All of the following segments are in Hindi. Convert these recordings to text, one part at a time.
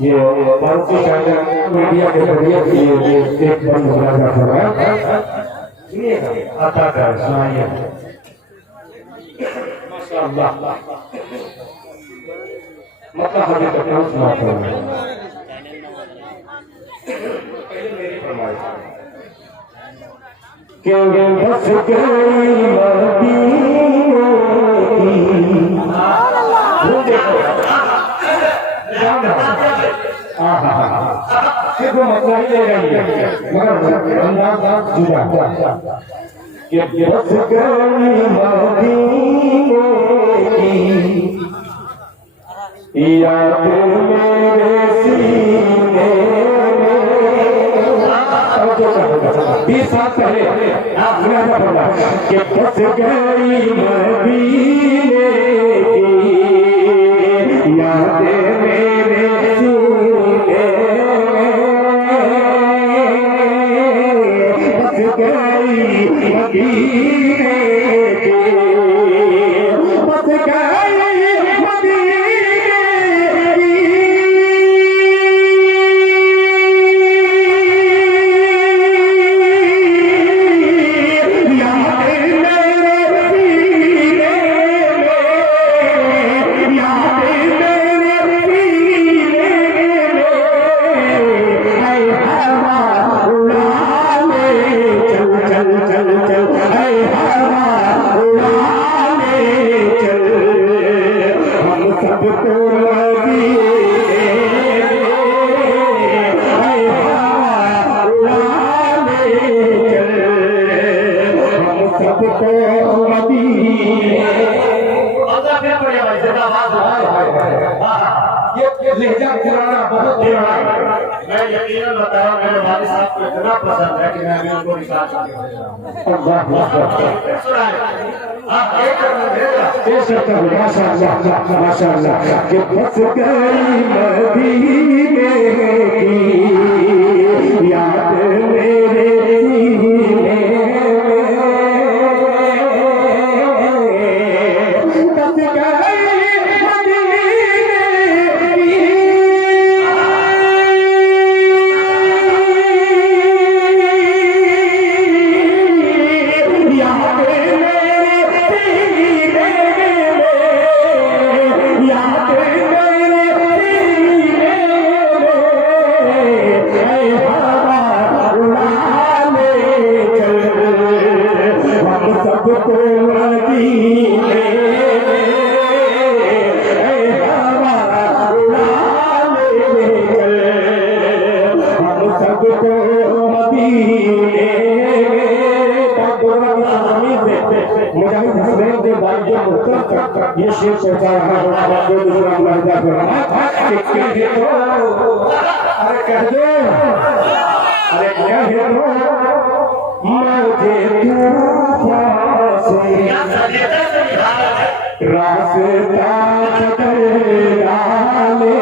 ये बहुत सी शायद मीडिया के जरिए ये स्टेज पर बोला जाता है। सुनिएगा आता कर सुनाइए। माशाअल्लाह मतलब हमें तो क्या सुनाते हैं। पहले मेरी फरमाइश क्यों बस गई सिर्फ मतलब ही ले रही है मगर अंदाज जुदा कि बस गई मदीने की याद मेरे सीने में 20 साल पहले कि बस गई मदीने की याद मेरे सीने बस गई मदीने की बस गई मदीने मैं यकीनन बता रहा हूँ मेरे वालिद साहब को इतना पसंद है कि मैं भी उनको निकाल माशाअल्लाह कि बस गई मदीने की याद मेरे सीने बस गई ये शेर सोचा रहा अरे कह दो अरे कह दो मुझे रास्ता डाले कह दो मुझे रास्ता डाले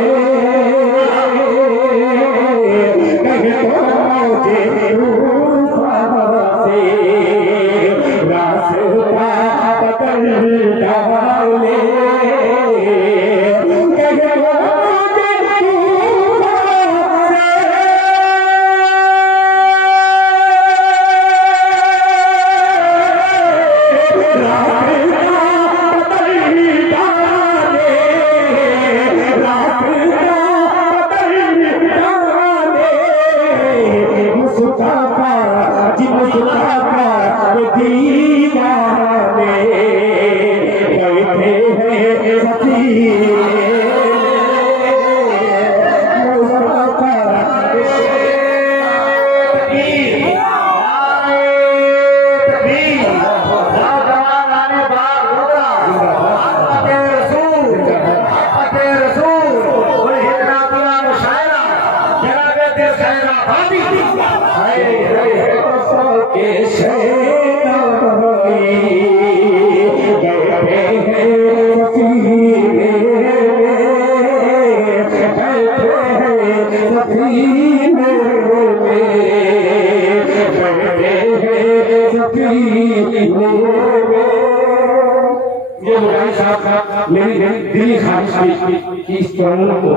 मेरी दिली ख्वाहिश थी कि इस कानून को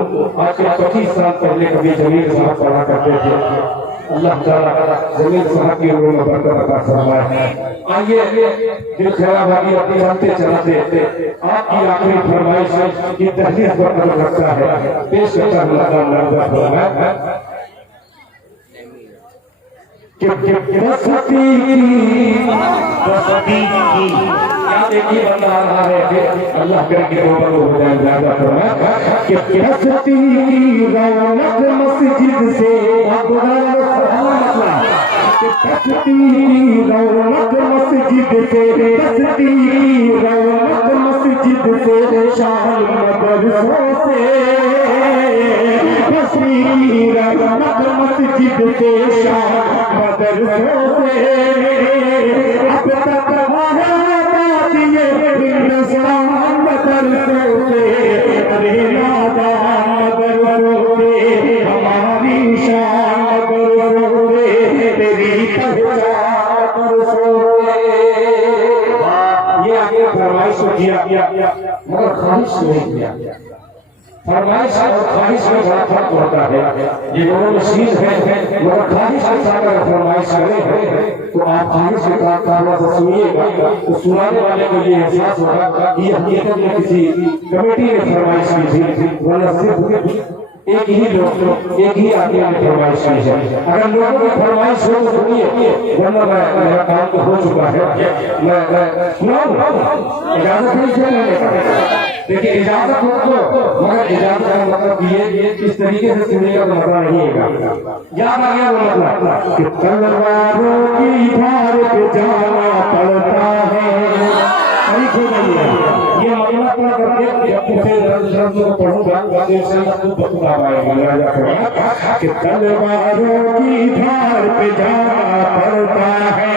आज से 25 साल पहले कभी जमीर साहब पढ़ा करते थे। अल्लाह ताला जमीर साहब की उम्र में बरकत अता फरमाए। आइए दिल खैराबादी अपनी चलते चलाते आपकी आखिरी फरमाइश की तहरीर पर नजर रखता है, पेश करता है देखिए बंदा आ रहा है, अल्लाह करके हो जाए ज्यादा कि रौनक मस्जिद से रौनक मस्जिद से शान मदरसों से रौनक मस्जिद से शान मदरसों से अब तक हमारी शान तेरी ये आगे फरमाइश किया मगर ख्वाहिश नहीं किया। फरमाइश और ख्वाहिश में बड़ा फर्क होता है। ये दोनों चीज है मगर ख्वाहिश के साथ अगर फरमाइश करें तो आप ख्वाहिश के साथ सुनिएगा तो सुनाने वाले को ये एहसास होगा कि हकीकत में किसी कमेटी ने फरमाइश की थी, वरना सिर्फ एक ही लोग एक ही आदमी ने फरमाइश की है। अगर लोगों की फरमाइश हो तो सुनिए, वरना मेरा काम तो हो चुका है। मैं सुनाऊं, इजाजत नहीं चाहिए। देखिए इजाजत हो तो, मगर इजाजत का मतलब ये इस तरीके से सुनेगा तो मजा नहीं आएगा। याद आ गया वो मतलब कि तलवारों की धार पे जाना पड़ता है। ये मामला पूरा करके जब फिर को पढ़ूंगा कि तलवारों की धार पे जाना पड़ता है,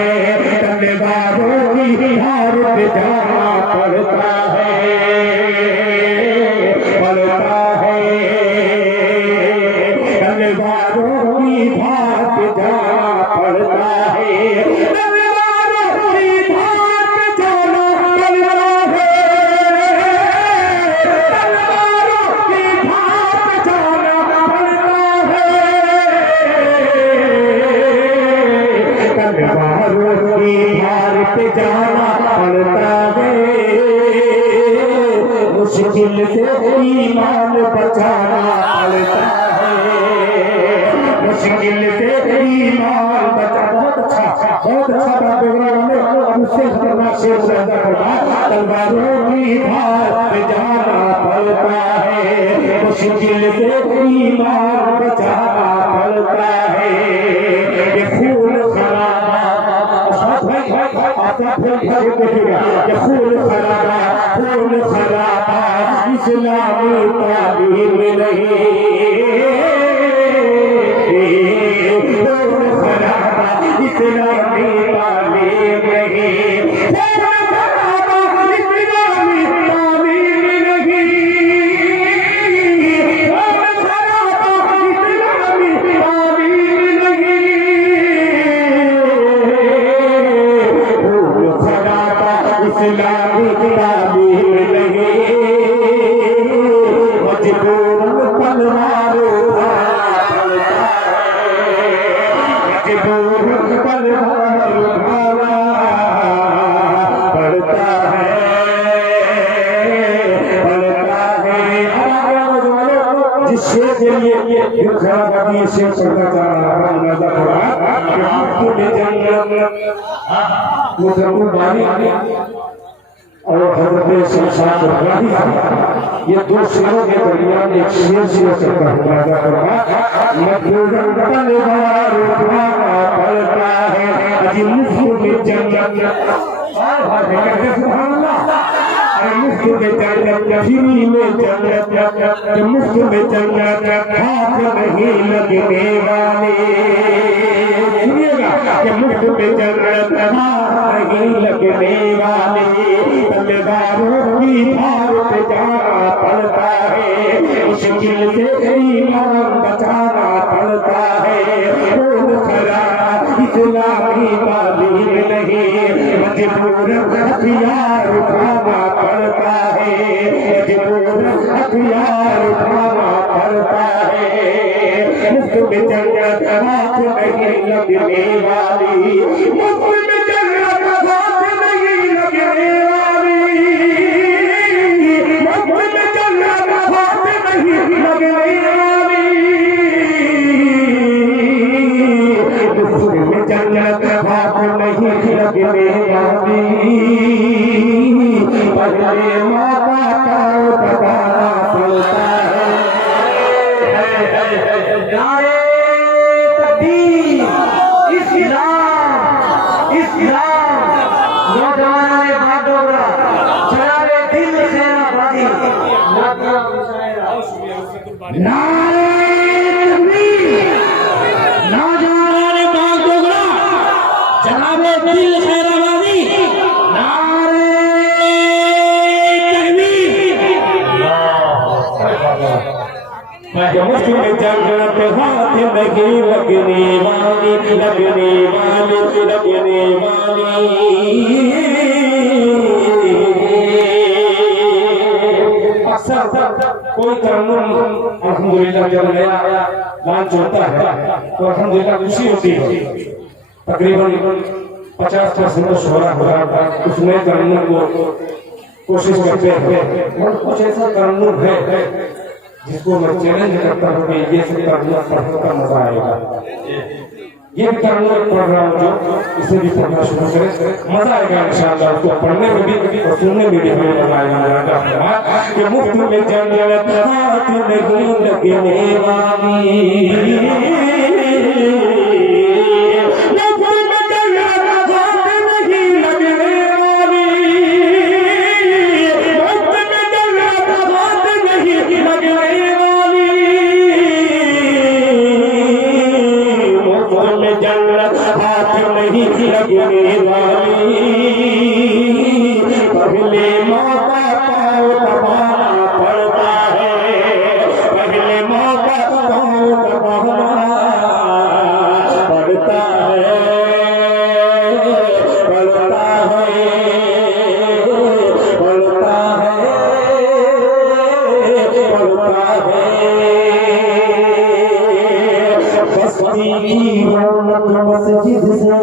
तलवारों की धार पे जाना पड़ता है, तलवारों की धार पे जाना पड़ता है। मुश्किल से ईमान बचाना पड़ता है, मुश्किल से ईमान बचाना। बहुत अच्छा बात उससे खतरनाक शेर पैदा करना। तलवारों की धार पे जाना पड़ता है, मुश्किल से ईमान बचाना पड़ता है। ये खून खराबा खून खराबा इस्लामी तालीम नहीं, खून खराबा इस्लामी तालीम नहीं, और हज़रत शमशाद रज़ी ये दो शेरों के दरमियान एक शेर से कहता है अजी मुफ्त में जन्नत मुफ्त में जन्नत फ्री में जन्नत मुफ्त में जन्नत हाथ नहीं लगने वाले मुफ्त में जन्नत हाथ नहीं लगने वाले तलवारों की धार पे जाना पड़ता है, मुश्किल से ईमान बचाना पड़ता है। खून खराबा इस्लामी तालीम नहीं, मजबूर हथियार उठाना पड़ता है, मजबूर हथियार मुफ्त में जन्नत हाथ नहीं लगने वाली, मुफ्त में जन्नत हाथ नहीं लगने वाली, मुफ्त में जन्नत हाथ नहीं लगने वाली, मुफ्त में जन्नत हाथ नहीं लगने वाली, पहले मौका का बताना पड़ता है। नारे तकबीर, इस्लाम इस्लाम, नौजवानों ने भाग डोगरा चलावे दिल से नाबादी, नारे तकबीर, नौजवानों ने भाग डोगरा चलावे दिल से नाबादी, नारे तकबीर। मुफ्त में जन्नत हाथ नहीं लगने वाली, लगने वाली, लगने वाली। अक्सर कोई तरन्नुम अल्हम्दुलिल्लाह जब नया गान चलता है तो अल्हम्दुलिल्लाह खुशी होती है। तकरीबन 50% शोरा हो रहा था, उस नए तरन्नुम को कोशिश करते हैं और कुछ ऐसा तरन्नुम है जिसको मैं चैलेंज करता हूँ कि ये सब पढ़ने का मजा आएगा। ये भी तरन्नुम पढ़ रहा हूँ जो इसे भी पढ़ना शुरू करें, मजा आएगा इंशाअल्लाह। उसको पढ़ने में भी और सुनने में भी हमें मजा आएगा। कि मुफ्त में जन्नत हाथ नहीं लगने वाली, लगने वाली, पहले मौका पाओ दबाना पड़ता है, पहले मौका पाओ दबाना पड़ता है, पड़ता है, पड़ता है, पड़ता है। बस्ती की रौनक मस्जिद से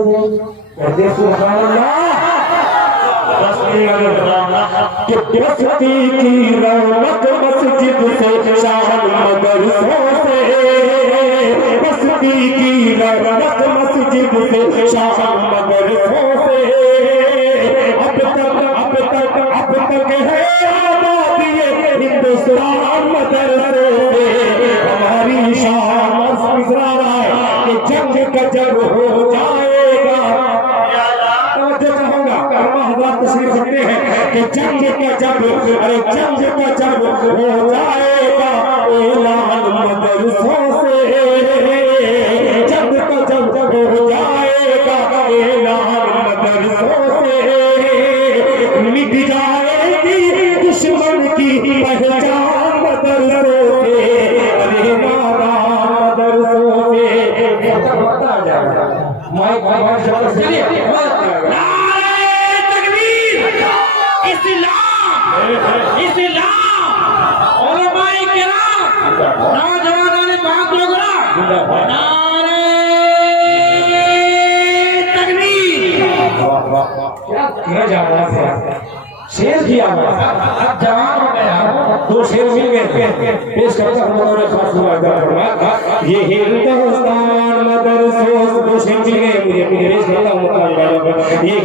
कहते सुभान अल्लाह, बस्ती की रौनक मस्जिद से, शान मदरसों से, बस्ती की रौनक मस्जिद से, शान मदरसों से, अब तक है आबादी हिंदुस्तान मदरसों से, हमारी शान गुजरा कि जंग का जब हो जाएगा, तस्वीर सकते हैं कि जंग का जब, अरे जंग का जब हो जाएगा ऐलान मदरसों से, जंग का जब हो जाएगा ऐलान मदरसों से, मिट जाएगी दुश्मन की पहचान मदरसों से, अरे नारा मदरसों से होता जाएगा। माइक उलमाए किराम, नौजवानों ने बात डोगरा, नारे तकबीर। क्या जा रहा है, शेर किया अब जवान हो गया, दो शेर मिल गए, पेश करता हूँ। ये हिंदुस्तान मदरसों, दो शेर मिल गए, मुझे पेश करता हूँ। ये